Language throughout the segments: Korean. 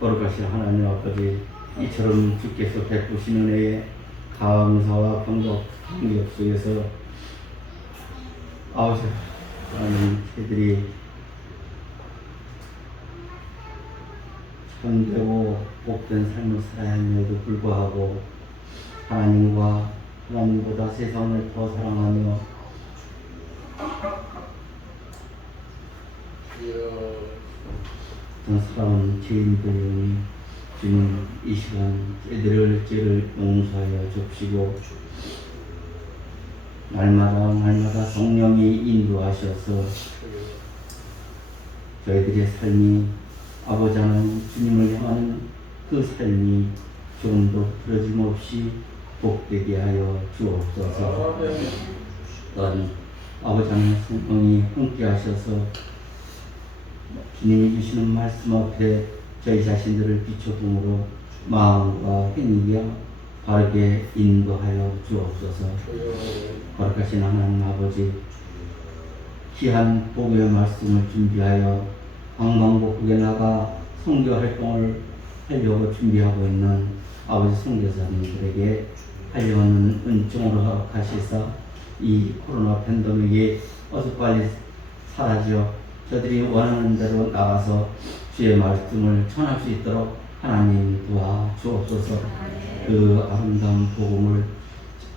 거룩하신 하나님 아버지, 이처럼 주께서 베푸시는 은혜에 감사와 감격 속에서 아버지 하나님, 저희들이 참되고 복된 삶을 살아야 함에도 불구하고 하나님보다 세상을 더 사랑하며 사랑하는 죄인들이 주님 이 시간 저희들의 죄를 용서하여 주시고 날마다 성령이 인도하셔서 저희들의 삶이 아버지 하나님 주님을 향하는 그 삶이 조금도 부러짐 없이 복되게 하여 주옵소서. 또한 아버지 하나님 성령이 함께 하셔서 주님이 주시는 말씀 앞에 저희 자신들을 비춰봄으로 마음과 행위가 바르게 인도하여 주옵소서. 거룩하신 하나님 아버지, 귀한 복의 말씀을 준비하여 방방곡곡에 나가 선교 활동을 하려고 준비하고 있는 아버지 선교사님들에게 하려는 은총으로 허락하시사 이 코로나 팬데믹이 어서 빨리 사라져 저들이 원하는 대로 나가서 주의 말씀을 전할 수 있도록 하나님 도와주옵소서. 그 아름다운 복음을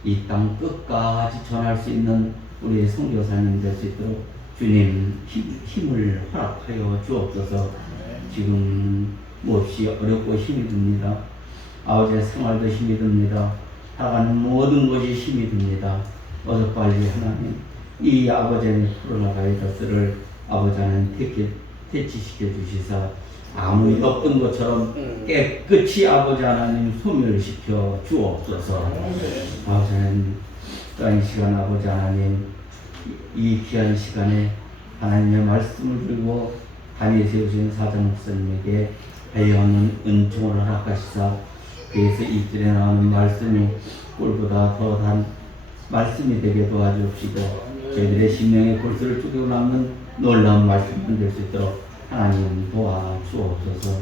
이 땅 끝까지 전할 수 있는 우리 선교사님 될 수 있도록 주님 힘을 허락하여 주옵소서. 지금 몹시 어렵고 힘이 듭니다. 아버지의 생활도 힘이 듭니다. 살아가는 모든 것이 힘이 듭니다. 어서 빨리 하나님 이 아버지의 코로나 바이러스를 아버지 하나님 퇴치시켜 주시사 아무 없던 것처럼 깨끗이 아버지 하나님 소멸시켜 주옵소서. 아버지 하나님 또한 이 시간 아버지 하나님 이 귀한 시간에 하나님의 말씀을 들고 단위에 세우신 사장 목사님에게 하여하는 은총을 허락하시사 그래서 이 길에 나오는 말씀이 꿀보다 더 단 말씀이 되게 도와주옵시고 저희들의 심령의 골수를 죽이고 남는 놀라운 말씀을 될 수 있도록 하나님 도와주옵소서.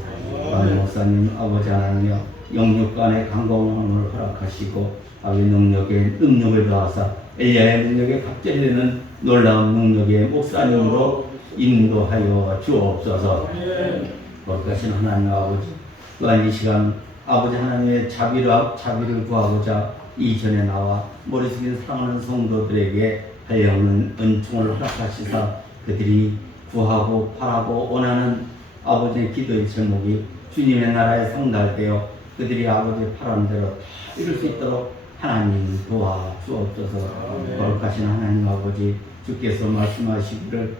목사님 아버지 하나님여 영육간의 강건함을 허락하시고 아버지 능력을 더하사 엘리야의 능력에 갑절되는 놀라운 능력의 목사님으로 인도하여 주옵소서. 거룩하신 하나님 아버지, 또한 이 시간 아버지 하나님의 자비를 구하고자 이전에 나와 머리 숙인 사랑하는 성도들에게 하여는 은총을 허락하시사 그들이 구하고 바라고 원하는 아버지의 기도의 제목이 주님의 나라에 상달되어 그들이 아버지의 바람대로 다 이룰 수 있도록 하나님 도와주옵소서. 거룩하신 하나님 아버지, 주께서 말씀하시기를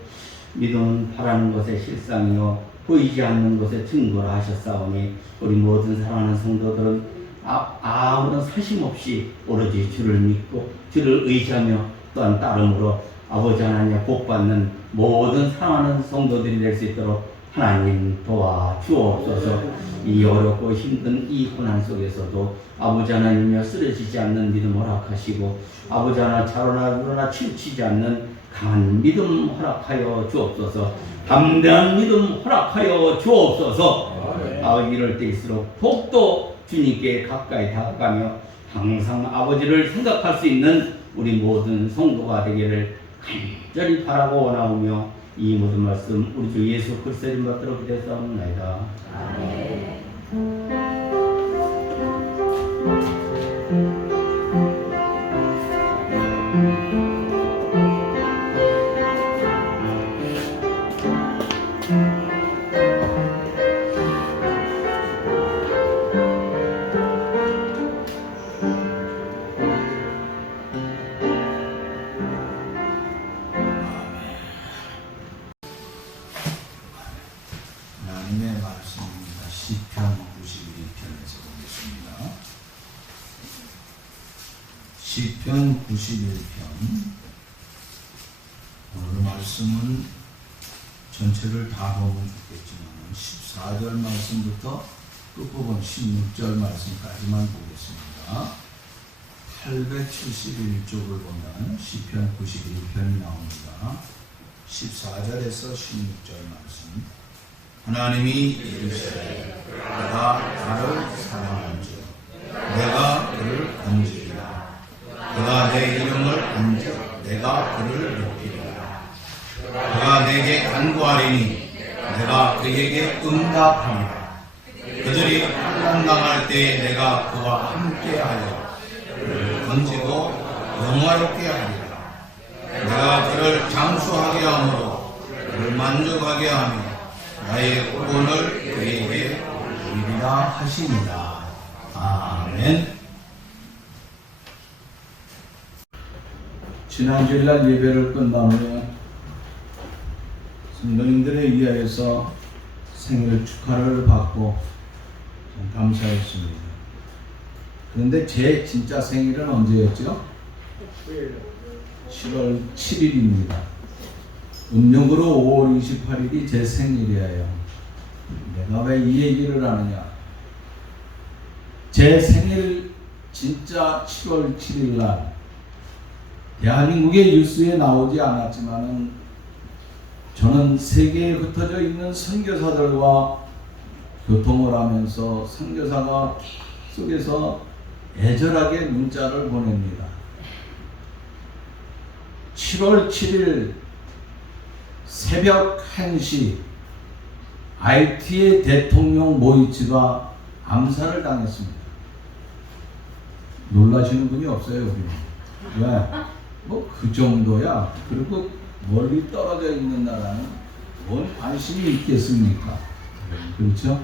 믿음은 바라는 것의 실상이요 보이지 않는 것의 증거라 하셨사오니 우리 모든 사랑하는 성도들은 아무런 사심 없이 오로지 주를 믿고 주를 의지하며 또한 따름으로 아버지 하나님의 복받는 모든 사랑하는 성도들이 될 수 있도록 하나님 도와주옵소서. 이 어렵고 힘든 이 고난 속에서도 아버지 하나님이여 쓰러지지 않는 믿음 허락하시고 아버지 하나님 자로나 치우치지 않는 강한 믿음 허락하여 주옵소서. 담대한 믿음 허락하여 주옵소서. 이럴 때일수록 복도 주님께 가까이 다가가며 항상 아버지를 생각할 수 있는 우리 모든 성도가 되기를 간절히 바라고 원하오며 이 모든 말씀 우리 주 예수 그리스도의 이름 받들어 기도했사옵나이다. 아멘. 하나님의 말씀입니다. 시편 91편에서 보겠습니다. 시편 91편 오늘 말씀은 전체를 다 보면 좋겠지만 14절 말씀부터 끝부분 16절 말씀까지만 보겠습니다. 871쪽을 보면 시편 91편이 나옵니다. 14절에서 16절 말씀. 하나님이 이르시되 나를 사랑하는 줄 내가 그를 건지리라. 그가 내 이름을 안지 내가 그를 높이리라. 그가 내게 간구하리니 내가 그에게 응답하리라. 그들이 환난 당할 때에 내가 그와 함께하여 그를 건지고 영화롭게 하리라. 내가 그를 장수하게 하므로 그를 만족하게 하며 나의 구원을 그에게 이리라 하시니라. 아멘. 지난 주일날 예배를 끝난 후에 성도님들에 의하여서 생일 축하를 받고 참 감사했습니다. 그런데 제 진짜 생일은 언제였죠? 7월 7일입니다. 음력으로 5월 28일이 제 생일이에요. 내가 왜 이 얘기를 하느냐? 제 생일 진짜 7월 7일 날 대한민국의 뉴스에 나오지 않았지만은 저는 세계에 흩어져 있는 선교사들과 교통을 하면서 선교사가 속에서 애절하게 문자를 보냅니다. 7월 7일 새벽 1시 IT의 대통령 모이치가 암살을 당했습니다. 놀라시는 분이 없어요, 우리는. 왜? 뭐 그 정도야. 그리고 멀리 떨어져 있는 나라는 뭔 관심이 있겠습니까? 그렇죠?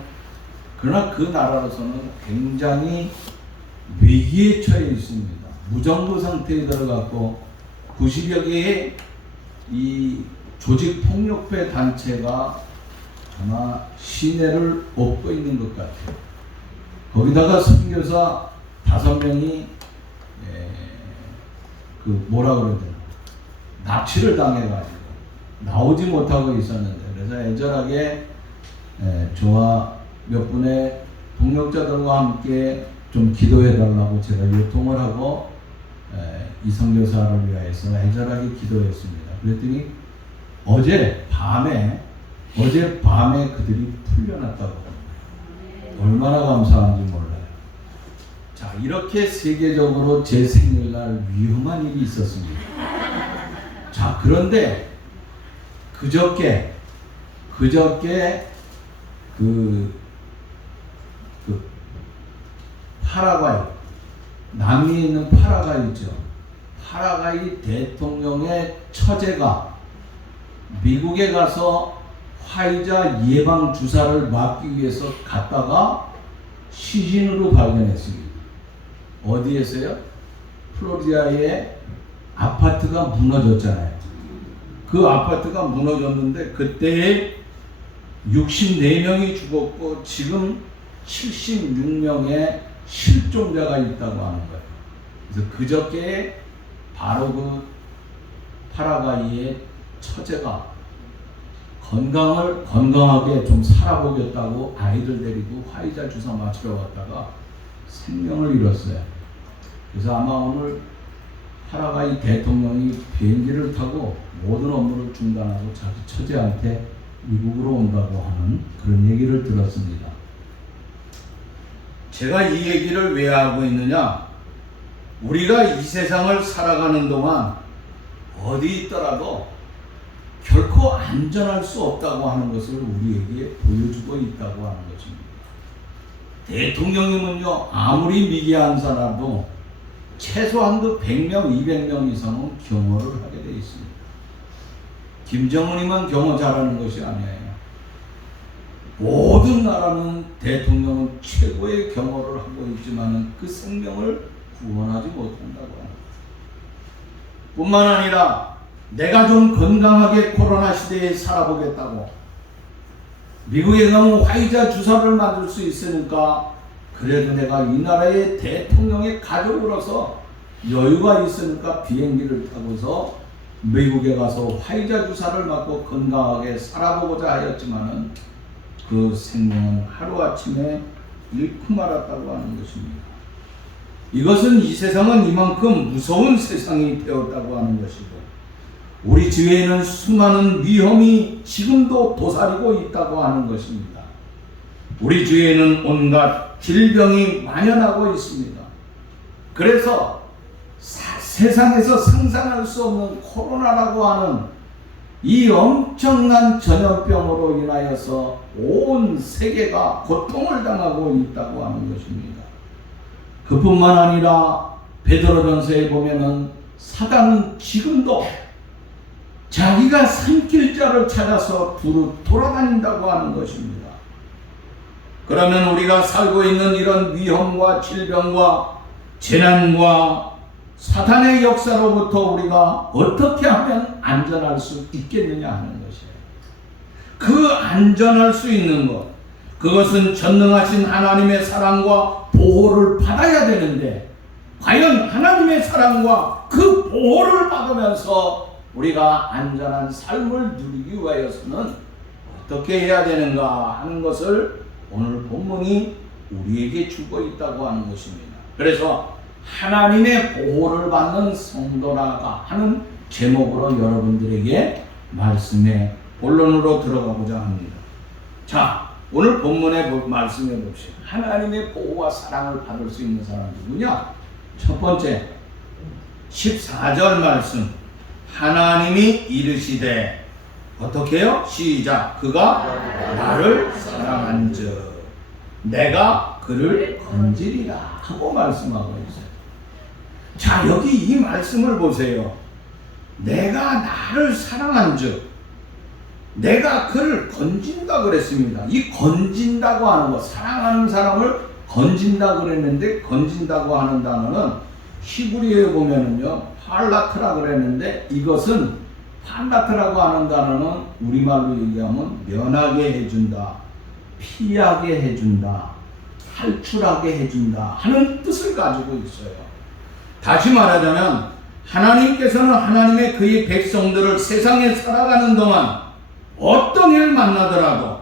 그러나 그 나라로서는 굉장히 위기에 처해 있습니다. 무정부 상태에 들어갔고 90여 개의 이 조직 폭력배 단체가 아마 시내를 엎고 있는 것 같아요. 거기다가 선교사 5명이 그 뭐라 그러야 되나 납치를 당해가지고 나오지 못하고 있었는데, 그래서 애절하게 저와 몇 분의 동역자들과 함께 좀 기도해달라고 제가 요청을 하고 이 선교사를 위하여서 애절하게 기도했습니다. 그랬더니 어제 밤에 그들이 풀려났다고 합니다. 얼마나 감사한지 몰라요. 자, 이렇게 세계적으로 제 생일날 위험한 일이 있었습니다. 자, 그런데 그저께 그 파라과이, 남미에 있는 파라과이 있죠. 파라과이 대통령의 처제가 미국에 가서 화이자 예방 주사를 맞기 위해서 갔다가 시신으로 발견했습니다. 어디에서요? 플로리다의 아파트가 무너졌잖아요. 그 아파트가 무너졌는데 그때 64명이 죽었고 지금 76명의 실종자가 있다고 하는 거예요. 그래서 그저께 바로 그 파라과이의 처제가 건강하게 좀 살아보겠다고 아이들 데리고 화이자 주사 맞으러 왔다가 생명을 잃었어요. 그래서 아마 오늘 파라과이 대통령이 비행기를 타고 모든 업무를 중단하고 자기 처제한테 미국으로 온다고 하는 그런 얘기를 들었습니다. 제가 이 얘기를 왜 하고 있느냐? 우리가 이 세상을 살아가는 동안 어디 있더라도 결코 안전할 수 없다고 하는 것을 우리에게 보여주고 있다고 하는 것입니다. 대통령님은요, 아무리 미개한 사람도 최소한도 100명, 200명 이상은 경호를 하게 되어 있습니다. 김정은이만 경호 잘하는 것이 아니에요. 모든 나라는 대통령은 최고의 경호를 하고 있지만 그 생명을 구원하지 못한다고 합니다. 뿐만 아니라 내가 좀 건강하게 코로나 시대에 살아보겠다고 미국에 가면 화이자 주사를 맞을 수 있으니까 그래도 내가 이 나라의 대통령의 가족으로서 여유가 있으니까 비행기를 타고서 미국에 가서 화이자 주사를 맞고 건강하게 살아보고자 하였지만은 그 생명은 하루아침에 잃고 말았다고 하는 것입니다. 이것은 이 세상은 이만큼 무서운 세상이 되었다고 하는 것이고 우리 주위에는 수많은 위험이 지금도 도사리고 있다고 하는 것입니다. 우리 주위에는 온갖 질병이 만연하고 있습니다. 그래서 세상에서 상상할 수 없는 코로나라고 하는 이 엄청난 전염병으로 인하여서 온 세계가 고통을 당하고 있다고 하는 것입니다. 그뿐만 아니라 베드로전서에 보면은 사단은 지금도 자기가 삼킬 자를 찾아서 두루 돌아다닌다고 하는 것입니다. 그러면 우리가 살고 있는 이런 위험과 질병과 재난과 사탄의 역사로부터 우리가 어떻게 하면 안전할 수 있겠느냐 하는 것이에요. 그 안전할 수 있는 것, 그것은 전능하신 하나님의 사랑과 보호를 받아야 되는데, 과연 하나님의 사랑과 그 보호를 받으면서 우리가 안전한 삶을 누리기 위하여서는 어떻게 해야 되는가 하는 것을 오늘 본문이 우리에게 주고 있다고 하는 것입니다. 그래서 하나님의 보호를 받는 성도라가 하는 제목으로 여러분들에게 말씀의 본론으로 들어가고자 합니다. 자, 오늘 본문의 말씀해 봅시다. 하나님의 보호와 사랑을 받을 수 있는 사람은 누구냐? 첫 번째 14절 말씀, 하나님이 이르시되 어떻게 해요? 시작. 그가 나를 사랑한즉 내가 그를 건지리라 하고 말씀하고 있어요. 자, 여기 이 말씀을 보세요. 내가 나를 사랑한즉 내가 그를 건진다 그랬습니다. 이 건진다고 하는 것, 사랑하는 사람을 건진다 그랬는데, 건진다고 하는 단어는 히브리어에 보면은요 팔라트라 그랬는데, 이것은 팔라트라고 하는 단어는 우리말로 얘기하면 면하게 해준다, 피하게 해준다, 탈출하게 해준다 하는 뜻을 가지고 있어요. 다시 말하자면 하나님께서는 하나님의 그의 백성들을 세상에 살아가는 동안 어떤 일을 만나더라도,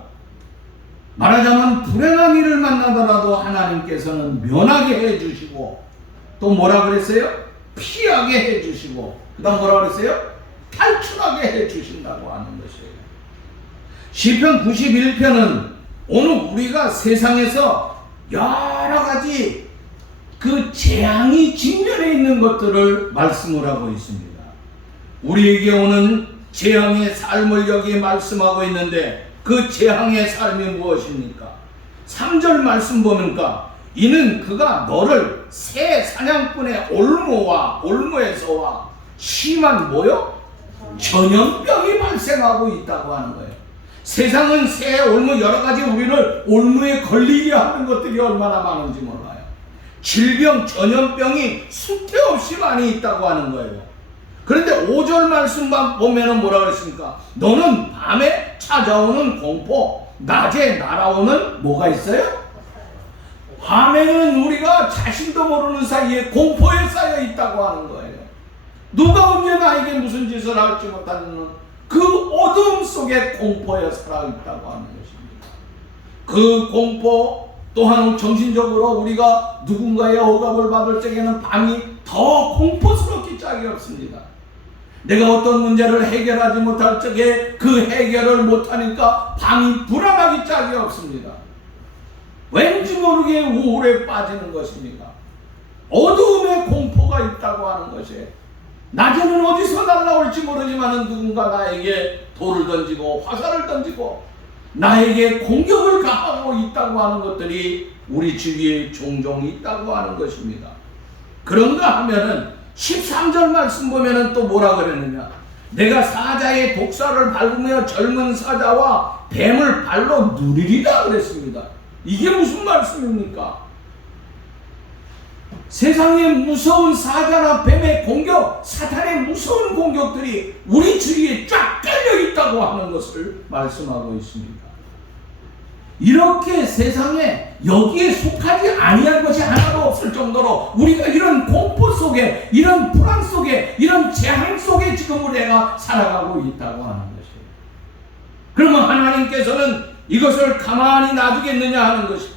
말하자면 불행한 일을 만나더라도 하나님께서는 면하게 해주시고, 또 뭐라 그랬어요? 피하게 해주시고, 그 다음 뭐라 그랬어요? 탈출하게 해주신다고 하는 것이에요. 시편 91편은 오늘 우리가 세상에서 여러 가지 그 재앙이 직면해 있는 것들을 말씀을 하고 있습니다. 우리에게 오는 재앙의 삶을 여기 말씀하고 있는데, 그 재앙의 삶이 무엇입니까? 3절 말씀 보니까 이는 그가 너를 새 사냥꾼의 올무에서와 심한 뭐요? 전염병이 발생하고 있다고 하는 거예요. 세상은 새 올무, 여러 가지 우리를 올무에 걸리게 하는 것들이 얼마나 많은지 몰라요. 질병, 전염병이 수태 없이 많이 있다고 하는 거예요. 그런데 5절 말씀만 보면은 뭐라 그랬습니까? 너는 밤에 찾아오는 공포, 낮에 날아오는 뭐가 있어요? 밤에는 우리가 자신도 모르는 사이에 공포에 쌓여 있다고 하는 거예요. 누가 언제 나에게 무슨 짓을 할지 못하는 그 어둠 속에 공포에 살아 있다고 하는 것입니다. 그 공포 또한 정신적으로 우리가 누군가의 억압을 받을 적에는 밤이 더 공포스럽기 짝이 없습니다. 내가 어떤 문제를 해결하지 못할 적에 그 해결을 못하니까 밤이 불안하기 짝이 없습니다. 왠지 모르게 우울에 빠지는 것입니다. 어두움에 공포가 있다고 하는 것이에요. 낮에는 어디서 날아올지 모르지만 누군가 나에게 돌을 던지고 화살을 던지고 나에게 공격을 가하고 있다고 하는 것들이 우리 주위에 종종 있다고 하는 것입니다. 그런가 하면은 13절 말씀 보면은 또 뭐라 그랬느냐? 내가 사자의 독사를 밟으며 젊은 사자와 뱀을 발로 누리리라 그랬습니다. 이게 무슨 말씀입니까? 세상의 무서운 사자나 뱀의 공격, 사탄의 무서운 공격들이 우리 주위에 쫙 깔려 있다고 하는 것을 말씀하고 있습니다. 이렇게 세상에 여기에 속하지 아니할 것이 하나도 없을 정도로 우리가 이런 공포 속에, 이런 불안 속에, 이런 재앙 속에 지금 우리가 살아가고 있다고 하는 것이에요. 그러면 하나님께서는 이것을 가만히 놔두겠느냐 하는 것이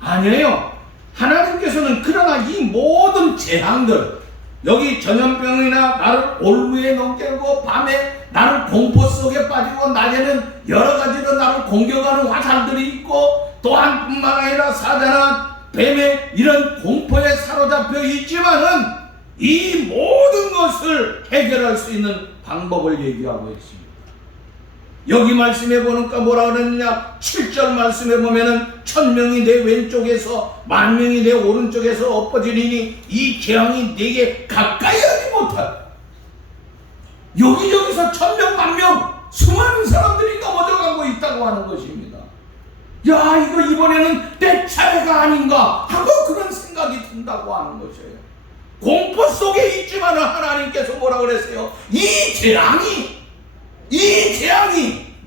아니에요. 하나님께서는 그러나 이 모든 재앙들, 여기 전염병이나 나를 올무에 넘겨고 밤에 나를 공포 속에 빠지고 낮에는 여러 가지로 나를 공격하는 화살들이 있고 또한 뿐만 아니라 사자나 뱀의 이런 공포에 사로잡혀 있지만은 이 모든 것을 해결할 수 있는 방법을 얘기하고 있습니다. 여기 말씀해 보니까 뭐라 그랬느냐? 7절 말씀해 보면은 1000명이 내 왼쪽에서 10,000명이 내 오른쪽에서 엎어지리니 이 재앙이 내게 가까이 하지 못할. 여기저기서 1000명, 10,000명 수많은 사람들이 넘어져가고 있다고 하는 것입니다. 야, 이거 이번에는 내 차례가 아닌가 하고 그런 생각이 든다고 하는 것이에요. 공포 속에 있지만 하나님께서 뭐라 그랬어요? 이 재앙이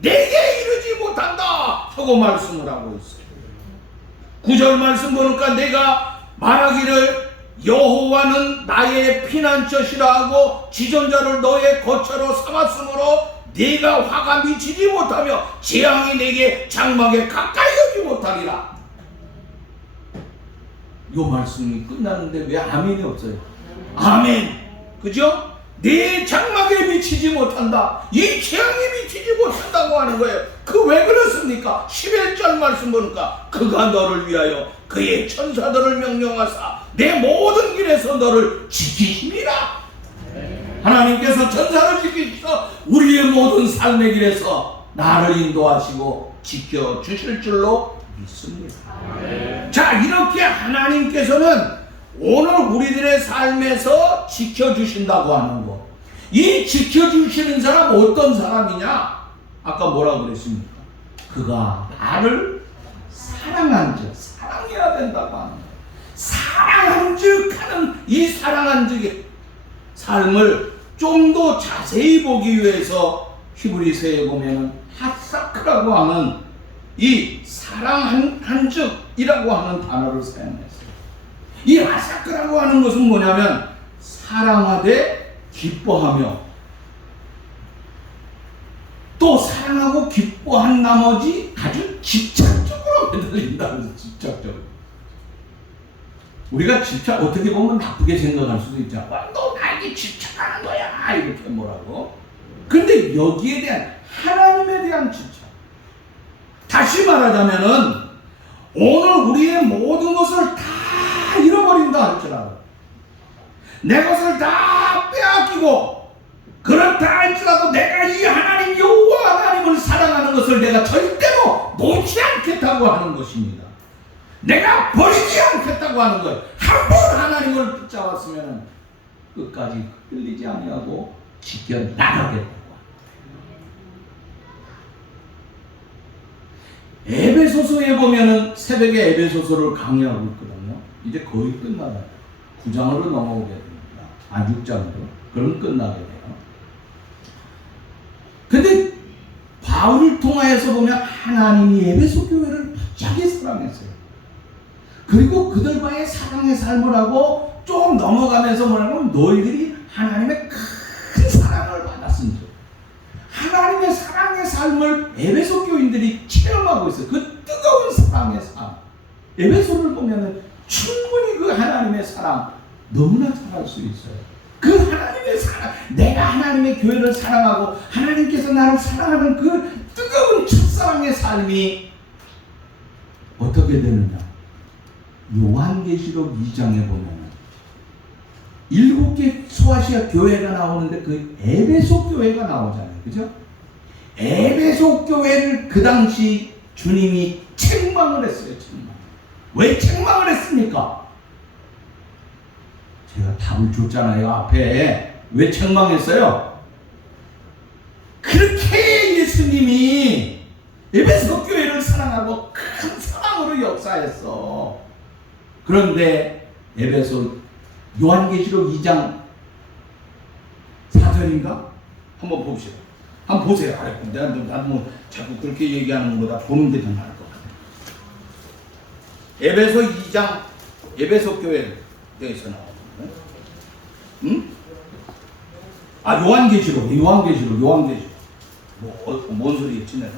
내게 이르지 못한다 하고 말씀을 하고 있어요. 9절 말씀 보니까 내가 말하기를 여호와는 나의 피난처시라 하고 지존자를 너의 거처로 삼았으므로 네가 화가 미치지 못하며 재앙이 내게 장막에 가까이 오지 못하리라. 요 말씀이 끝나는데 왜 아멘이 없어요? 아멘. 그죠? 네 장막에 미치지 못한다. 이 재앙이 미치지 못한다고 하는 거예요. 그 왜 그렇습니까? 11절 말씀 보니까 그가 너를 위하여 그의 천사들을 명령하사 내 모든 길에서 너를 지키시리라. 하나님께서 천사를 지키셔서 우리의 모든 삶의 길에서 나를 인도하시고 지켜주실 줄로 믿습니다. 자, 이렇게 하나님께서는 오늘 우리들의 삶에서 지켜주신다고 하는 것. 이 지켜주시는 사람 어떤 사람이냐? 아까 뭐라고 그랬습니까? 그가 나를 사랑한 즉, 사랑해야 된다고 하는 거예요. 사랑한 즉 하는 이 사랑한 즉의 삶을 좀 더 자세히 보기 위해서 히브리서에 보면은 하사크라고 하는 이 사랑한 즉이라고 하는 단어를 사용했어요. 이 하사크라고 하는 것은 뭐냐면 사랑하되 기뻐하며 또 사랑하고 기뻐한 나머지 아주 집착적으로 매달린다는 거죠. 집착적으로. 우리가 집착 어떻게 보면 나쁘게 생각할 수도 있잖아. 너 나에게 집착하는 거야 이렇게 뭐라고. 근데 여기에 대한 하나님에 대한 집착. 다시 말하자면은 오늘 우리의 모든 것을 다 잃어버린다 할지라도 내 것을 다 빼앗기고 그렇다 할지라도 내가 이 하나님 여호와 하나님을 사랑하는 것을 내가 절대로 놓지 않겠다고 하는 것입니다. 내가 버리지 않겠다고 하는 거예요. 한 번 하나님을 붙잡았으면 끝까지 흘리지 아니하고 지켜나가겠다고. 에베소서에 보면은 새벽에 에베소서를 강의하고 있거든요. 이제 거의 끝나가요. 9장으로 넘어오게 됩니다. 6장으로. 그럼 끝나게 돼요. 근데 바울을 통하여서 보면 하나님이 에베소 교회를 무지하게 사랑했어요. 그리고 그들과의 사랑의 삶을 하고 좀 넘어가면서 뭐냐면 너희들이 하나님의 큰 사랑을 받았은 줄. 하나님의 사랑의 삶을 에베소 교인들이 체험하고 있어요. 그 뜨거운 사랑의 삶. 에베소를 보면은 충분히 그 하나님의 사랑 너무나 잘할 수 있어요. 그 하나님의 사랑, 내가 하나님의 교회를 사랑하고 하나님께서 나를 사랑하는 그 뜨거운 첫사랑의 삶이 어떻게 되느냐? 요한계시록 2장에 보면 7개 소아시아 교회가 나오는데 그 에베소 교회가 나오잖아요. 그죠? 에베소 교회를 그 당시 주님이 책망을 했어요. 책망. 왜 책망을 했습니까? 제가 답을 줬잖아요. 앞에. 왜 책망했어요? 그렇게 예수님이 에베소 교회를 사랑하고 큰 사랑으로 역사했어. 그런데 에베소 요한계시록 2장 4절인가? 한번 봅시다. 한번 보세요. 나도 뭐 자꾸 그렇게 얘기하는 것보다 보는 게 더 나을 것 같아요. 에베소 2장 에베소 교회 여기서 나오거든요. 응? 아 요한계시록. 뭔 소리 했지 내가?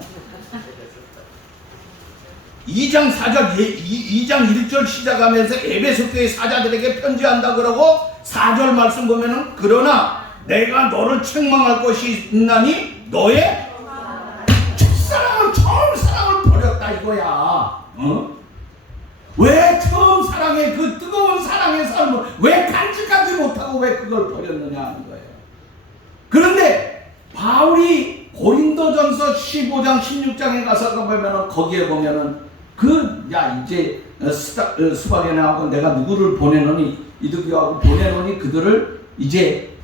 2장 4절 2장 1절 시작하면서 에베소 교회 사자들에게 편지한다 그러고 4절 말씀 보면은 그러나 내가 너를 책망할 것이 있나니 너의 첫사랑을, 처음 사랑을 버렸다 이거야. 왜 처음 사랑의 그 뜨거운 사랑의 삶을 왜 간직하지 못하고 왜 그걸 버렸느냐 하는 거예요. 그런데 바울이 고린도전서 15장 16장에 가서 보면은 거기에 보면은 이제 수바게나하고 내가 누구를 보내노니 이드교하고 보내노니 그들을 이제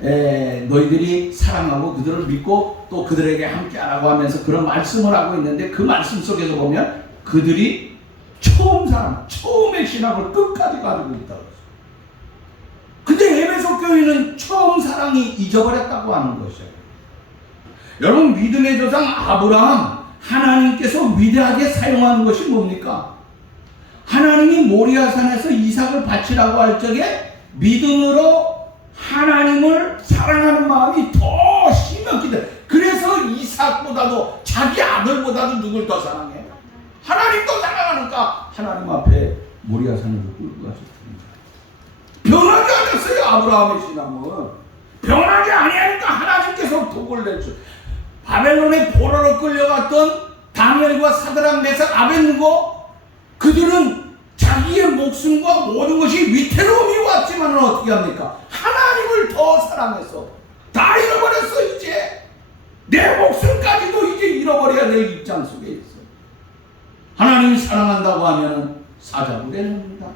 너희들이 사랑하고 그들을 믿고 또 그들에게 함께하라고 하면서 그런 말씀을 하고 있는데 그 말씀 속에서 보면 그들이 처음 사랑, 처음의 신학을 끝까지 가지고 있다고 했어요. 근데 에베소 교회는 처음 사랑이 잊어버렸다고 하는 것이에요. 여러분, 믿음의 조상 아브라함, 하나님께서 위대하게 사용하는 것이 뭡니까? 하나님이 모리아산에서 이삭을 바치라고 할 적에 믿음으로 하나님을 사랑하는 마음이 더 심했기 때문에, 그래서 이삭보다도 자기 아들보다도 누굴 더 사랑해? 하나님 더 사랑하니까 하나님 앞에 모리아산으로 끌고 가셨습니다. 변하지 않았어요. 아브라함의 신앙은 변하지 아니하니까 하나님께서 독을 냈죠. 바벨론의 포로로 끌려갔던 다니엘과 사드락, 메삭, 아벳느고, 그들은 자기의 목숨과 모든 것이 위태로움이 왔지만 어떻게 합니까? 하나님을 더 사랑해서 다 잃어버렸어. 이제 내 목숨까지도 이제 잃어버려야 될 입장 속에 있어. 하나님이 사랑한다고 하면 사자굴에 넣는다.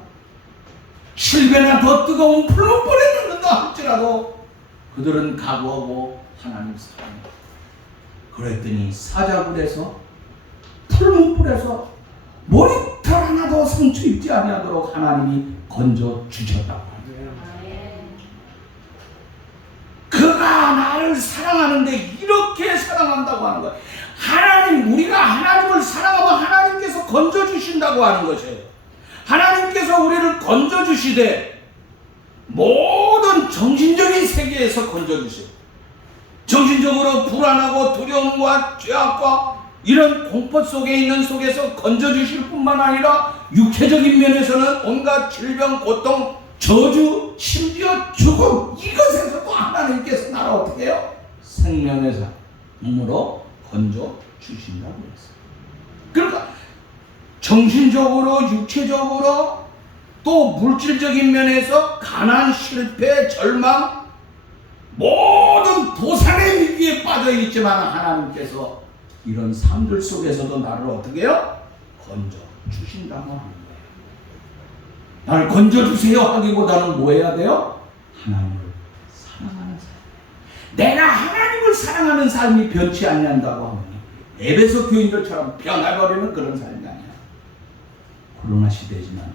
7배나 더 뜨거운 풀무불에 넣는다 할지라도 그들은 각오하고 하나님 사랑한다. 그랬더니 사자굴에서, 풀무불에서 머리털 하나도 상처 입지 아니하도록 하나님이 건져 주셨다고 합니다. 그가 나를 사랑하는데 이렇게 사랑한다고 하는 거예요. 하나님, 우리가 하나님을 사랑하면 하나님께서 건져 주신다고 하는 것이에요. 하나님께서 우리를 건져 주시되 모든 정신적인 세계에서 건져 주세요. 정신적으로 불안하고 두려움과 죄악과 이런 공포 속에 있는 속에서 건져 주실 뿐만 아니라 육체적인 면에서는 온갖 질병, 고통, 저주, 심지어 죽음, 이것에서도 하나님께서 나를 어떻게 해요? 생명의 삶으로 건져 주신다고 했어요. 그러니까 정신적으로, 육체적으로, 또 물질적인 면에서 가난, 실패, 절망, 모든 도산의 위기에 빠져 있지만 하나님께서 이런 삶들 속에서도 나를 어떻게 해요? 건져 주신다고 하는 거예요. 나를 건져 주세요 하기보다는 뭐 해야 돼요? 하나님을 사랑하는 삶. 내가 하나님을 사랑하는 삶이 변치 아니한다고 하면 에베소 교인들처럼 변해버리는 그런 삶이 아니야. 코로나 시대지만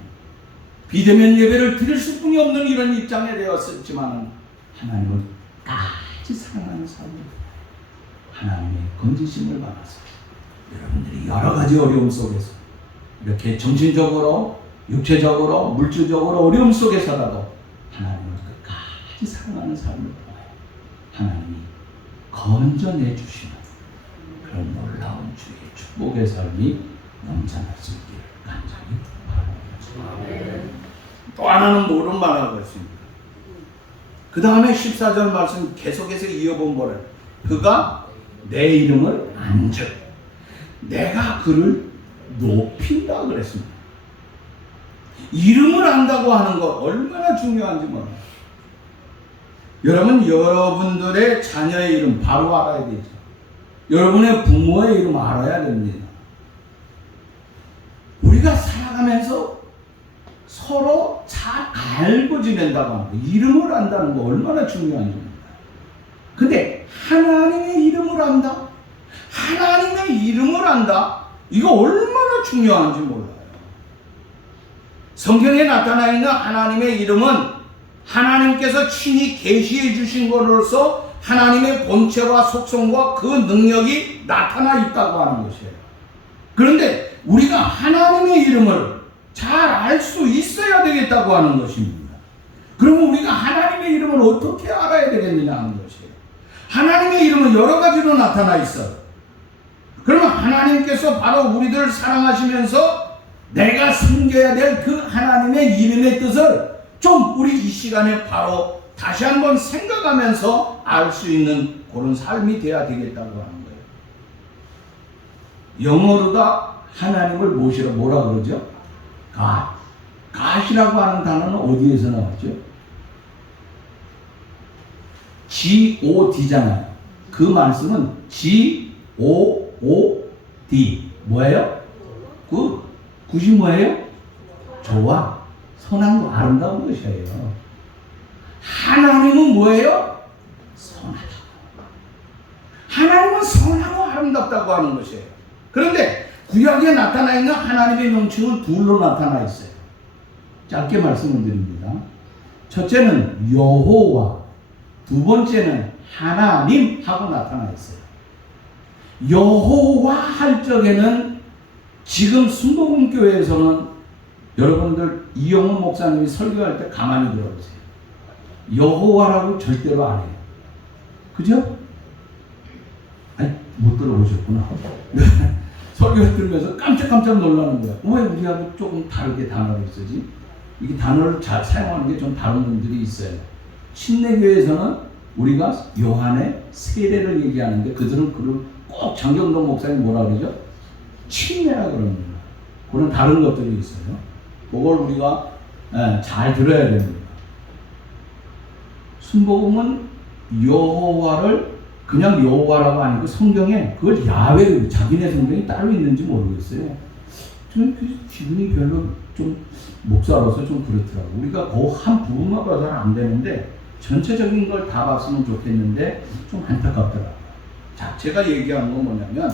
비대면 예배를 드릴 수뿐이 없는 이런 입장에 되었었지만 하나님을 끝까지 사랑하는 삶입니다. 하나님의 건지심을 받아서 여러분들이 여러 가지 어려움 속에서 이렇게 정신적으로, 육체적으로, 물질적으로 어려움 속에서라도 하나님을 끝까지 사랑하는 삶을 통하여 하나님이 건져내 주시는 그런 놀라운 주의 축복의 삶이 넘쳐날 수 있기를 간절히 바랍니다. 또 하나는 모른 말하고 있습니다. 그 다음에 14절 말씀 계속해서 이어본 거를, 그가 내 이름을 안즉 내가 그를 높인다 그랬습니다. 이름을 안다고 하는 거 얼마나 중요한지 몰라요. 여러분, 여러분들의 자녀의 이름 바로 알아야 되죠. 여러분의 부모의 이름 알아야 됩니다. 우리가 살아가면서 서로 잘 알고 지낸다고 하는 거, 이름을 안다는 거 얼마나 중요한지 몰라요. 근데 하나님의 이름을 안다? 하나님의 이름을 안다? 이거 얼마나 중요한지 몰라요. 성경에 나타나 있는 하나님의 이름은 하나님께서 친히 계시해 주신 것으로서 하나님의 본체와 속성과 그 능력이 나타나 있다고 하는 것이에요. 그런데 우리가 하나님의 이름을 잘 알 수 있어야 되겠다고 하는 것입니다. 그러면 우리가 하나님의 이름을 어떻게 알아야 되겠느냐 하는 것이에요. 하나님의 이름은 여러 가지로 나타나 있어요. 그러면 하나님께서 바로 우리들을 사랑하시면서 내가 섬겨야 될 그 하나님의 이름의 뜻을 좀 우리 이 시간에 바로 다시 한번 생각하면서 알 수 있는 그런 삶이 돼야 되겠다고 하는 거예요. 영어로다 하나님을 모시라 뭐라 그러죠? God이라고 하는 단어는 어디에서 나왔죠? G-O-D잖아요. 그 말씀은 G-O-O-D 뭐예요? 굿이 뭐예요? 좋아, 선한 거, 아름다운 것이에요. 하나님은 뭐예요? 선하다. 하나님은 선하고 아름답다고 하는 것이에요. 그런데 구약에 나타나 있는 하나님의 명칭은 둘로 나타나 있어요. 짧게 말씀을 드립니다. 첫째는 여호와, 두 번째는 하나님 하고 나타나 있어요. 여호와 할 적에는 지금 순복음교회에서는 여러분들 이영훈 목사님이 설교할 때 가만히 들어보세요. 여호와라고 절대로 안 해요. 그죠? 아니, 못 들어보셨구나. 설교를 들으면서 깜짝깜짝 놀라는 거야. 왜 우리하고 조금 다르게 단어를 쓰지? 이게 단어를 잘 사용하는 게 좀 다른 분들이 있어요. 침례교회에서는 우리가 요한의 세례를 얘기하는데 그들은 그걸 꼭 장경동 목사님 뭐라 그러죠? 침례라 그럽니다. 그런 다른 것들이 있어요. 그걸 우리가 잘 들어야 됩니다. 순복음은 여호와를 그냥 여호와라고 아니고 성경에 그걸 야훼로, 자기네 성경이 따로 있는지 모르겠어요. 저는 그 기분이 별로 좀 목사로서 좀 그렇더라고요. 우리가 그 한 부분만 봐서는 안 되는데 전체적인 걸 다 봤으면 좋겠는데 좀 안타깝더라고요. 자, 제가 얘기한 건 뭐냐면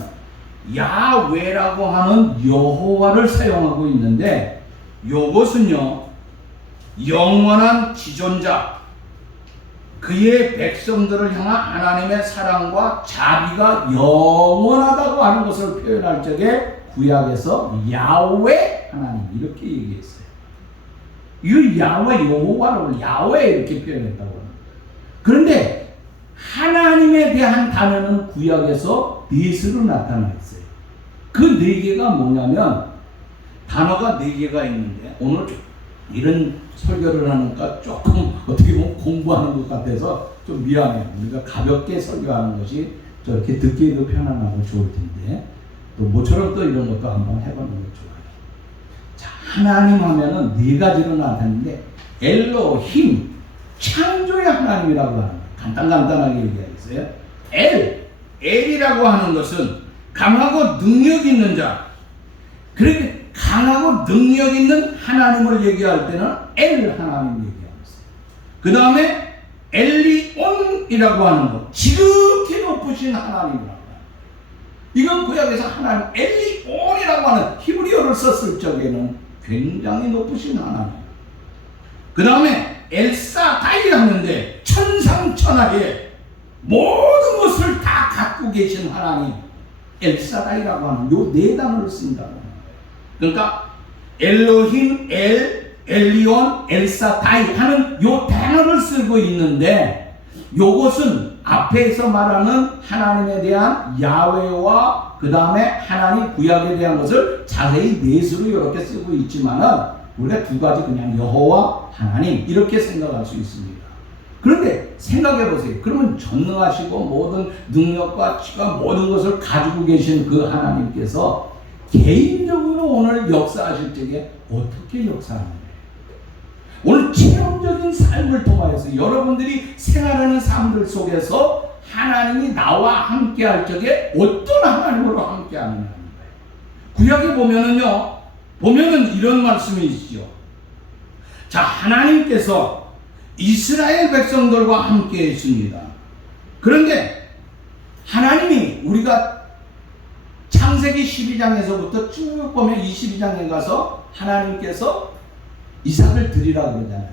야훼라고 하는 여호와를 사용하고 있는데 이것은요 영원한 지존자, 그의 백성들을 향한 하나님의 사랑과 자비가 영원하다고 하는 것을 표현할 적에 구약에서 야훼 하나님 이렇게 얘기했어요. 이 야훼 여호와를 야훼 이렇게 표현했다고 합니다. 그런데 하나님에 대한 단어는 구약에서 넷으로 나타나 있어요. 그 네 개가 뭐냐면 단어가 네 개가 있는데 오늘 이런 설교를 하니까 조금 어떻게 보면 공부하는 것 같아서 좀 미안해요. 우리가 가볍게 설교하는 것이 저렇게 듣기에도 편안하고 좋을 텐데 또 모처럼 또 이런 것도 한번 해보는 거 좋아요. 자, 하나님 하면은 네 가지로 나타나는데 엘로힘, 창조의 하나님이라고 하는 거예요. 간단하게 얘기하겠어요. 엘이라고 하는 것은 강하고 능력 있는 자. 그렇게 강하고 능력 있는 하나님을 얘기할 때는 엘 하나님 얘기하겠어요. 그 다음에 엘리온이라고 하는 것, 지극히 높으신 하나님이라고 해요. 이건 구약에서 하나님 엘리온이라고 하는 히브리어를 썼을 적에는 굉장히 높으신 하나님. 그 다음에 엘사다이 하는데 천상천하에 모든 것을 다 갖고 계신 하나님, 엘사다이라고 하는 요 네 단어를 쓴다고 합니다. 그러니까 엘로힘, 엘리온, 엘사다이 하는 요 단어를 쓰고 있는데 요것은 앞에서 말하는 하나님에 대한 야훼와 그 다음에 하나님 구약에 대한 것을 자세히 넷으로 이렇게 쓰고 있지만은 우리가 두 가지 그냥 여호와 하나님 이렇게 생각할 수 있습니다. 그런데 생각해 보세요. 그러면 전능하시고 모든 능력과 지가 모든 것을 가지고 계신 그 하나님께서 개인적으로 오늘 역사하실 적에 어떻게 역사하는 거예요? 오늘 체험적인 삶을 통해서 여러분들이 생활하는 삶들 속에서 하나님이 나와 함께 할 적에 어떤 하나님으로 함께 하느냐는 거예요. 구약에 보면은 이런 말씀이 있죠. 자, 하나님께서 이스라엘 백성들과 함께 했습니다. 그런데 하나님이 우리가 창세기 12장에서부터 쭉 보면 22장에 가서 하나님께서 이삭을 드리라고 그러잖아요.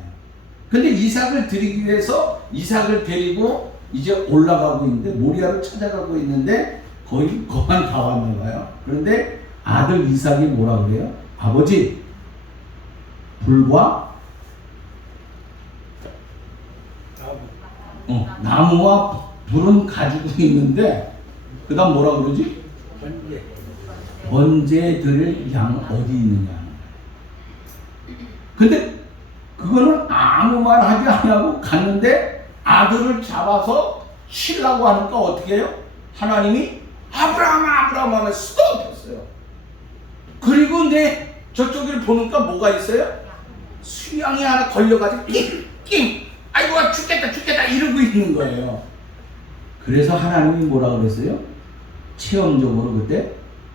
근데 이삭을 드리기 위해서 이삭을 데리고 이제 올라가고 있는데 모리아를 찾아가고 있는데 거의 거만 다 왔나 봐요. 그런데 아들 이삭이 뭐라 그래요? 아버지, 불과 나무와 불은 가지고 있는데 그 다음 뭐라 그러지? 번제 드릴 양 어디 있느냐. 근데 그거는 아무 말 하지 않고 갔는데 아들을 잡아서 치려고 하니까 어떻게 해요? 하나님이 아브라함 하면 스톱했어요. 그리고 내 저쪽을 보니까 뭐가 있어요? 수양이 하나 걸려가지고 낑 아이고 죽겠다 이러고 있는 거예요. 그래서 하나님이 뭐라 그랬어요? 체험적으로 그때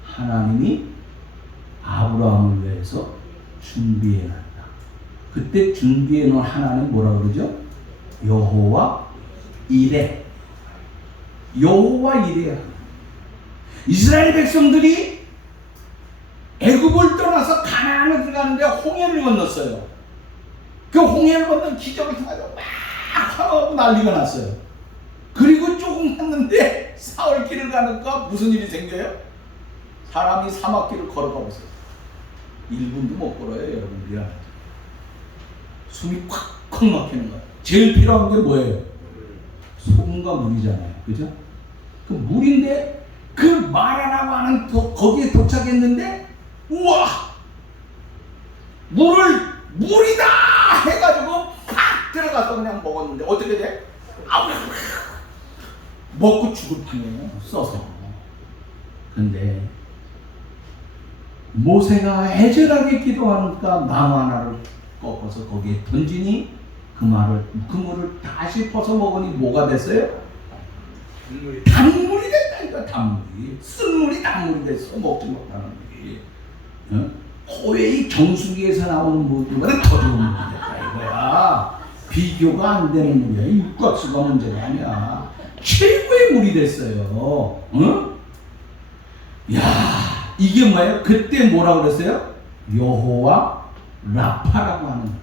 하나님이 아브라함을 위해서 준비해놨다. 그때 준비해놓은 하나님 뭐라 그러죠? 여호와 이레. 여호와 이레야. 이스라엘 백성들이 애굽을 떠나서 가나안을 들어가는데 홍해를 건넜어요. 그 홍해를 건넌 기적을 통해서 막 화나고 난리가 났어요. 그리고 조금 갔는데 사흘길을 가니까 무슨 일이 생겨요? 사람이 사막길을 걸어가고 있어요. 1분도 못 걸어요, 여러분. 미안하죠. 숨이 콱콱 막히는 거예요. 제일 필요한 게 뭐예요? 소금과 물이잖아요. 그죠? 그 물인데 그 마라라고 하는 거기에 도착했는데 우와! 물이다! 해가지고 팍 들어가서 그냥 먹었는데 어떻게 돼? 아우! 먹고 죽을 판이에요. 써서. 근데 모세가 애절하게 기도하니까 나무 하나를 꺾어서 거기에 던지니 그 물을 다시 퍼서 먹으니 뭐가 됐어요? 단물이 됐다니까. 단물이 쓴물이 단물이 됐어. 먹지 못하는 물이. 어? 호웨이 정수기에서 나오는 물보다 더 좋은 물이 됐다 이거야. 비교가 안 되는 물이야. 육각수가 문제가 아니야. 최고의 물이 됐어요. 어? 야, 이게 뭐예요? 그때 뭐라고 그랬어요? 여호와 라파라고 하는 거예요.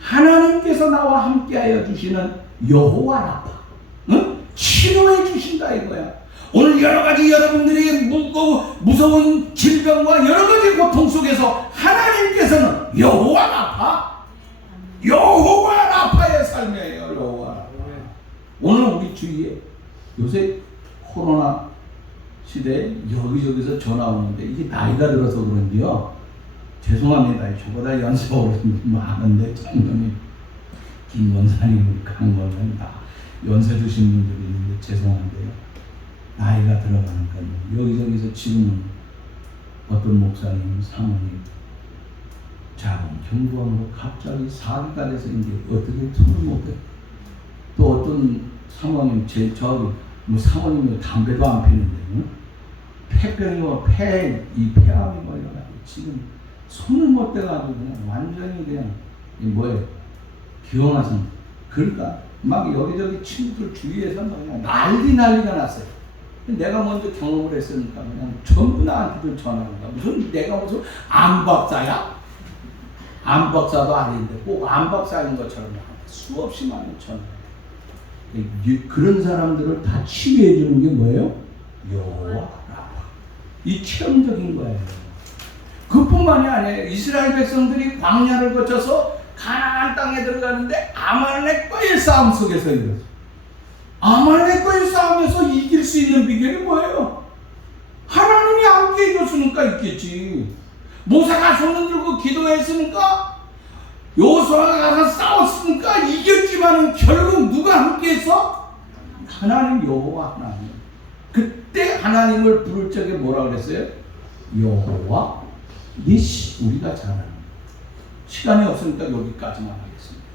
하나님께서 나와 함께하여 주시는 여호와 라파. 응? 치료해 주신다 이거야. 오늘 여러 가지 여러분들이 무서운 질병과 여러 가지 고통 속에서 하나님께서는 여호와 라파, 여호와 라파의 삶이에요. 여호와 라파. 오늘 우리 주위에 요새 코로나 시대에 여기저기서 전화 오는데 이게 나이가 들어서 그런지요. 죄송합니다. 저보다 연세 어르신 분 많은데 장로님, 김 원사님, 강 원사님 다 연세 드신 분들이 있는데 죄송한데요. 나이가 들어가니까요. 여기저기서 지금은 어떤 목사님, 사모님 자궁 경부암으로 갑자기 사기가 돼서 이제 어떻게 손을 못 대. 또 어떤 사모님, 사모님이 담배도 안 피는데, 응? 폐병이 이 폐암이 걸려가지고 지금 손을 못 대가지고 그냥 완전히 그냥 기원하신. 그러니까 막 여기저기 친구들 주위에서 그냥 난리가 났어요. 내가 먼저 경험을 했으니까 그냥 전부 나한테도 전화한다. 내가 무슨 암박사야? 암박사도 아닌데 꼭 암박사인 것처럼 수없이 많은 전화. 그런 사람들을 다 치유해 주는 게 뭐예요? 여호와 라파. 이 체험적인 거예요. 그뿐만이 아니에요. 이스라엘 백성들이 광야를 거쳐서 가나안 땅에 들어가는데 아말렉과의 싸움 속에서 이거죠. 아말렉과의 싸움에서 이길 수 있는 비결이 뭐예요? 하나님이 함께 해줬으니까 있겠지. 모세가 손을 들고 기도했으니까, 여호수아가 가서 싸웠으니까 이겼지만은 결국 누가 함께했어? 하나님, 여호와 하나님. 그때 하나님을 부를 적에 뭐라 그랬어요? 여호와 니시. 우리가 잘 압니다. 시간이 없으니까 여기까지만 하겠습니다.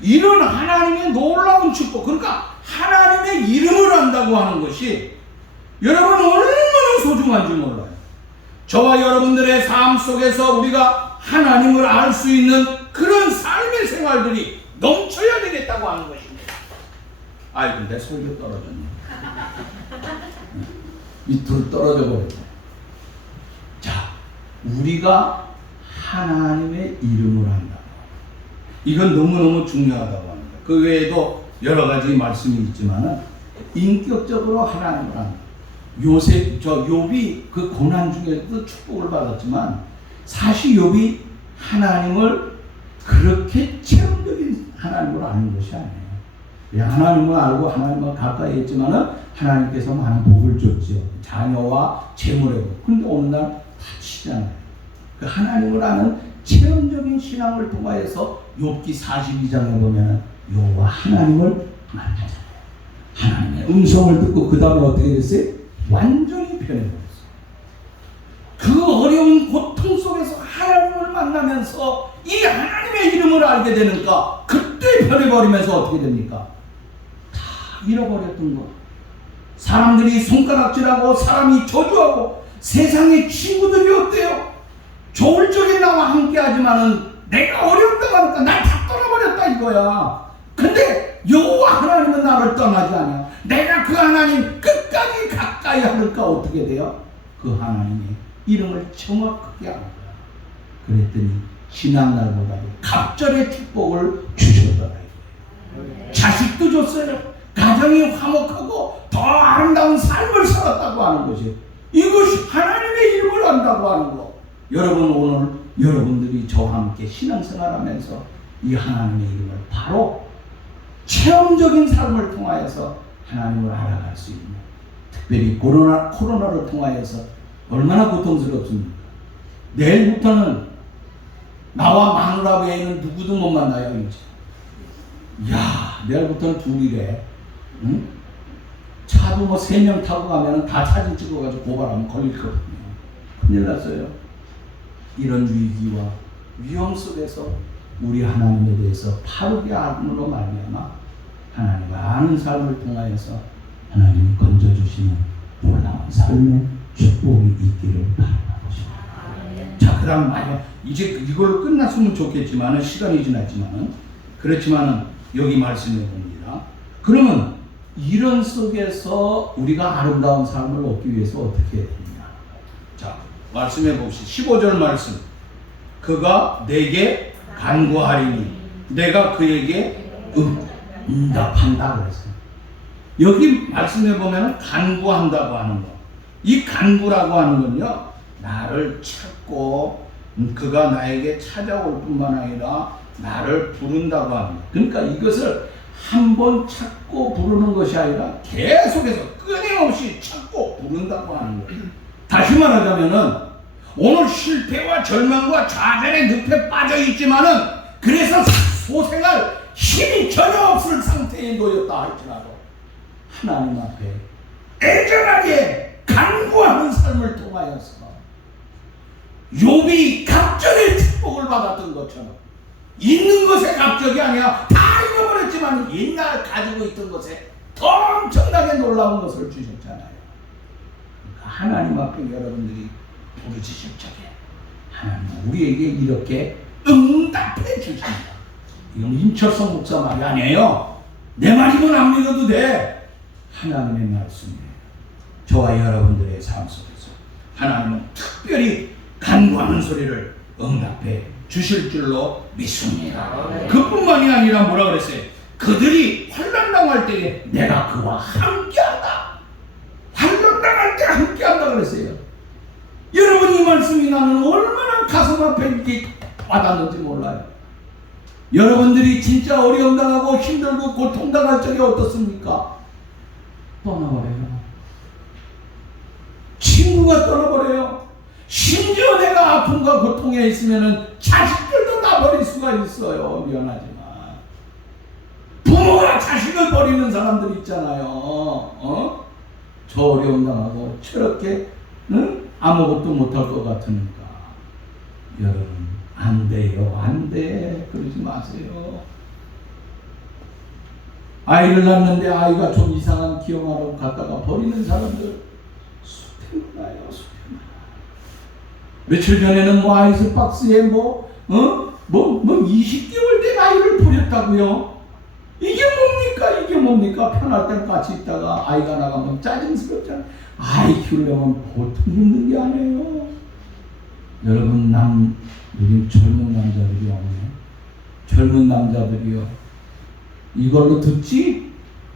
이런 하나님의 놀라운 축복, 그러니까 하나님의 이름을 안다고 하는 것이 여러분 얼마나 소중한지 몰라요. 저와 여러분들의 삶 속에서 우리가 하나님을 알 수 있는 그런 삶의 생활들이 넘쳐야 되겠다고 하는 것입니다. 아이고, 내 설교 떨어졌네. 밑으로 떨어져 버렸네. 자, 우리가 하나님의 이름을 한다. 이건 너무너무 중요하다고 합니다. 그 외에도 여러 가지 말씀이 있지만은 인격적으로 하나님을 한다. 욥이 그 고난 중에도 축복을 받았지만 사실 욥이 하나님을 그렇게 체험적인 하나님을 아는 것이 아니에요. 하나님을 알고 하나님과 가까이 했지만은 하나님께서 많은 복을 줬죠. 자녀와 재물에. 그런데 어느 날 다치잖아요. 그 하나님을 아는 체험적인 신앙을 통하여서 욥기 42장에 보면 여호와 하나님을 만나잖아요. 하나님의 음성을 듣고 그 다음에 어떻게 됐어요? 완전히 변해버렸어요. 그 어려운 고통 속에서 하나님을 만나면서 이 하나님의 이름을 알게 되니까 그때 변해버리면서 어떻게 됩니까? 다 잃어버렸던 거. 사람들이 손가락질하고 사람이 저주하고 세상의 친구들이 어때요? 좋을 적에 나와 함께하지만은 내가 어렵다고 하니까 날 다 떠나버렸다 이거야. 근데 여호와 하나님은 나를 떠나지 않아. 내가 그 하나님 끝까지 가까이 하니까 어떻게 돼요? 그 하나님의 이름을 정확하게 아는 거야. 그랬더니 지난 날보다도 갑절의 축복을 주셨더라. 자식도 줬어요. 가정이 화목하고 더 아름다운 삶을 살았다고 하는 것이, 이것이 하나님의 이름을 안다고 하는 거. 여러분, 오늘 여러분들이 저와 함께 신앙생활하면서 이 하나님의 이름을 바로 체험적인 삶을 통하여서 하나님을 알아갈 수 있는, 특별히 코로나를 통하여서 얼마나 고통스럽습니까? 내일부터는 나와 마누라 외에는 누구도 못 만나요. 이제 내일부터는 둘이래. 응? 차도 뭐 3명 타고 가면 다 사진 찍어가지고 고발하면 걸릴 거거든요. 큰일 났어요. 이런 위기와 위험 속에서 우리 하나님에 대해서 바르게 알므로 말미암아 하나님을 아는 삶을 통하여서 하나님이 건져주시는 놀라운 삶의 축복이 있기를 바라는 것입니다. 자, 그 다음 이제 이걸로 끝났으면 좋겠지만은, 시간이 지났지만은, 그렇지만은 여기 말씀해 봅니다. 그러면 이런 속에서 우리가 아름다운 삶을 얻기 위해서 어떻게 해야 되느냐? 자, 말씀해 봅시다. 15절 말씀. 그가 내게 간구하리니 내가 그에게 응답한다 그랬어요. 여기 말씀해 보면 간구한다고 하는 거. 이 간구라고 하는 건요, 나를 찾고 그가 나에게 찾아올 뿐만 아니라 나를 부른다고 합니다. 그러니까 이것을 한 번 찾고 부르는 것이 아니라 계속해서 끊임없이 찾고 부른다고 하는 거예요. 다시 말하자면은 오늘 실패와 절망과 좌절의 늪에 빠져 있지만은, 그래서 소생할 힘이 전혀 없을 상태에 놓였다 할지라도 하나님 앞에 애절하게 간구하는 삶을 통하여서 욥이 갑절의 축복을 받았던 것처럼, 있는 것에 갑절이 아니라 다 잃어버렸지만 옛날 가지고 있던 것에 더 엄청나게 놀라운 것을 주셨잖아요. 그러니까 하나님 앞에 여러분들이 부르짖을 적에 하나님은 우리에게 이렇게 응답해 주십니다. 이건 임철성 목사 말이 아니에요. 내 말이면 안 믿어도 돼. 하나님의 말씀이에요. 저와 여러분들의 삶 속에서 하나님은 특별히 간구하는 소리를 응답해 주실 줄로 믿습니다. 그뿐만이 아니라 뭐라 그랬어요? 그들이 환난 당할 때에 내가 그와 함께한다. 환난 당할 때 함께한다 그랬어요. 여러분, 이 말씀이 나는 얼마나 가슴 아프게 이렇게 와닿는지 몰라요. 여러분들이 진짜 어려움 당하고 힘들고 고통 당할 적이 어떻습니까? 떠나버려요. 친구가 떠나버려요. 심지어 내가 아픔과 고통에 있으면은 자식들도 다 버릴 수가 있어요. 미안하지만 부모가 자식을 버리는 사람들 있잖아요. 저 어려움 당하고 저렇게 아무것도 못할 것 같으니까. 여러분, 안 돼요. 안 돼. 그러지 마세요. 아이를 낳는데 아이가 좀 이상한 기형아로 갖다가 버리는 사람들 수백 많아요. 며칠 전에는 뭐 아이스박스에 20개월 된 아이를 버렸다고요. 이게 뭡니까? 편할 땐 같이 있다가 아이가 나가면 짜증스럽잖아. 아이 키우려면 보통 힘든 게 아니에요. 여러분, 요즘 젊은 남자들이 없네. 젊은 남자들이요. 이걸로 듣지?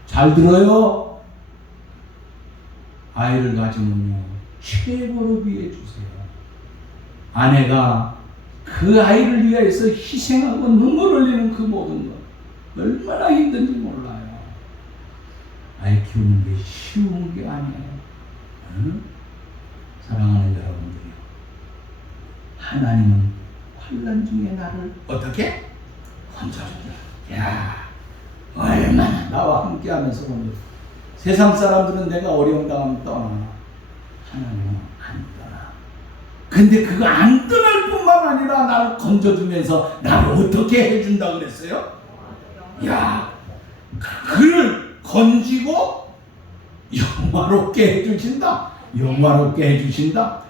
잘 들어요. 아이를 가지면요, 최고로 위해 주세요. 아내가 그 아이를 위해서 희생하고 눈물 흘리는 그 모든 것 얼마나 힘든지 몰라요. 아이 키우는 게 쉬운 게 아니에요. 응? 사랑하는 여러분들이요, 하나님은 환난 중에 나를 어떻게 건져준다. 야, 얼마나 나와 함께하면서 건져. 세상 사람들은 내가 어려움 당하면 떠나. 하나님은 안 떠나. 근데 그거 안 떠날 뿐만 아니라 나를 건져주면서 나를 어떻게 해준다 그랬어요? 야, 그를 건지고 영화롭게 해주신다. 영화롭게 해주신다.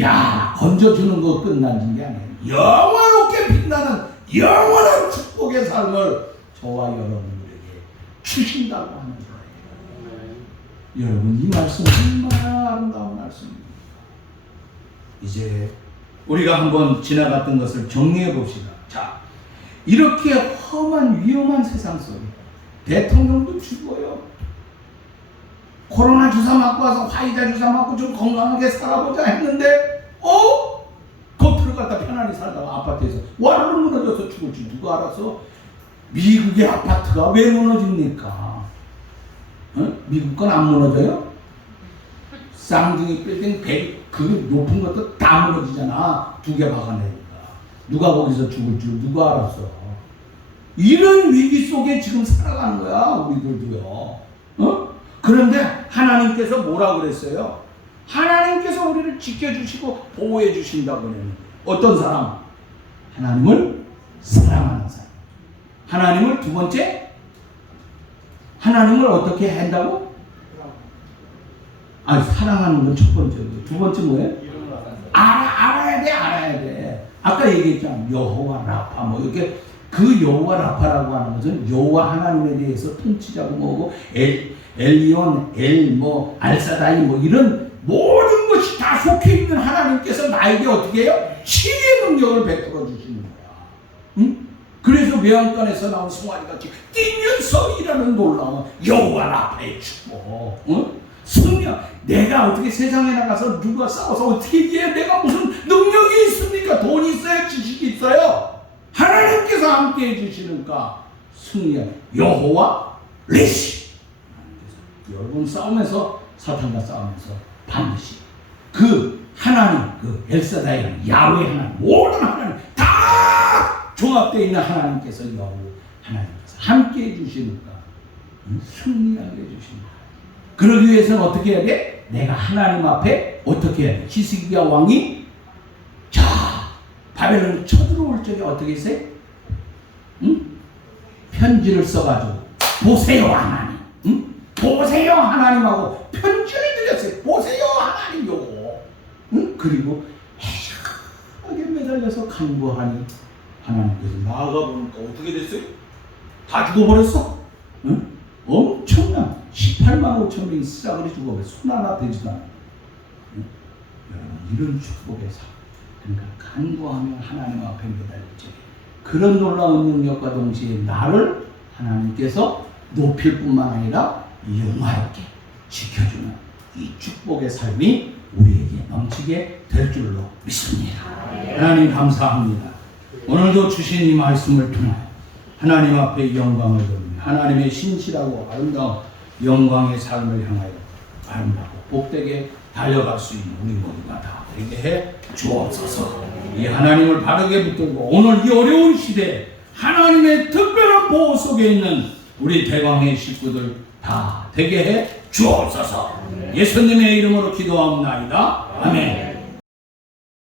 야, 건져주는 거 끝난 게 아니에요. 영화롭게 빛나는 영원한 축복의 삶을 저와 여러분들에게 주신다고 하는 거예요. 여러분, 이 말씀 얼마나 아름다운 말씀입니다. 이제 우리가 한번 지나갔던 것을 정리해 봅시다. 자, 이렇게 험한 위험한 세상 속에 대통령도 죽어요. 코로나 주사 맞고 와서 화이자 주사 맞고 좀 건강하게 살아보자 했는데 겉으로 갔다 편안히 살다가 아파트에서 와르르 무너져서 죽을지 누가 알았어? 미국의 아파트가 왜 무너집니까? 미국 건 안 무너져요? 쌍둥이 빌딩 100, 그 높은 것도 다 무너지잖아. 2개 박아내니까. 누가 거기서 죽을 줄 누가 알았어? 이런 위기 속에 지금 살아가는 거야, 우리들도요. 그런데 하나님께서 뭐라 그랬어요? 하나님께서 우리를 지켜주시고 보호해 주신다고 그랬는데 어떤 사람? 하나님을 사랑하는 사람. 하나님을 두 번째, 하나님을 어떻게 한다고? 사랑하는 건 첫 번째고 두 번째 뭐예요? 알아야 돼. 아까 얘기했잖아. 여호와 라파 뭐 이렇게 그 여호와 라파라고 하는 것은 여호와 하나님에 대해서 통치자고 뭐고 엘리온, 알사다이 뭐 이런 모든 것이 다 속해 있는 하나님께서 나에게 어떻게 해요? 치유의 능력을 베풀어 주시는 거야. 응? 그래서 외양간에서 나온 송아지같이 뛰면서 일하는 놀라운 여호와 라파의 축복. 승리야. 내가 어떻게 세상에 나가서 누가 싸워서 어떻게 이기해? 내가 무슨 능력이 있습니까? 돈이 있어요? 지식이 있어요? 하나님께서 함께 해주시니까 승리야. 여호와 레시. 여러분 싸우면서 사탄과 싸우면서 반드시 그 하나님, 그 엘사다이, 야훼 하나님, 모든 하나님 다 종합되어 있는 하나님께서 하나님께서 함께 해주시니까 승리하게 해주십니다. 그러기 위해서는 어떻게 해야 돼? 내가 하나님 앞에 어떻게 해야 돼? 히스기야 왕이 바벨론을 쳐들어올 적에 어떻게 했어요? 편지를 써가지고 보세요 하나님, 보세요 하나님하고 편지를 드렸어요. 보세요 하나님 요거. 그리고 해하게 매달려서 간구하니 하나님께서 나아가보니까 어떻게 됐어요? 다 죽어버렸어. 엄청난 18만 5천 명이 싸그리 죽어버렸어. 손 하나 되지도 않아. 여러분, 이런 축복의 삶. 그러니까 간구하면 하나님 앞에 매달리지. 그런 놀라운 능력과 동시에 나를 하나님께서 높일 뿐만 아니라 영화롭게 지켜주는 이 축복의 삶이 우리에게 넘치게 될 줄로 믿습니다. 하나님 감사합니다. 오늘도 주신 이 말씀을 통해 하나님 앞에 영광을 돌립니다. 하나님의 신실하고 아름다운 영광의 삶을 향하여 아름다고 복되게 달려갈 수 있는 우리 모두가 다 되게 해 주옵소서. 이 하나님을 바르게 붙들고 오늘 이 어려운 시대에 하나님의 특별한 보호 속에 있는 우리 대광의 식구들 다 되게 해 주옵소서. 예수님의 이름으로 기도하옵나이다. 아멘.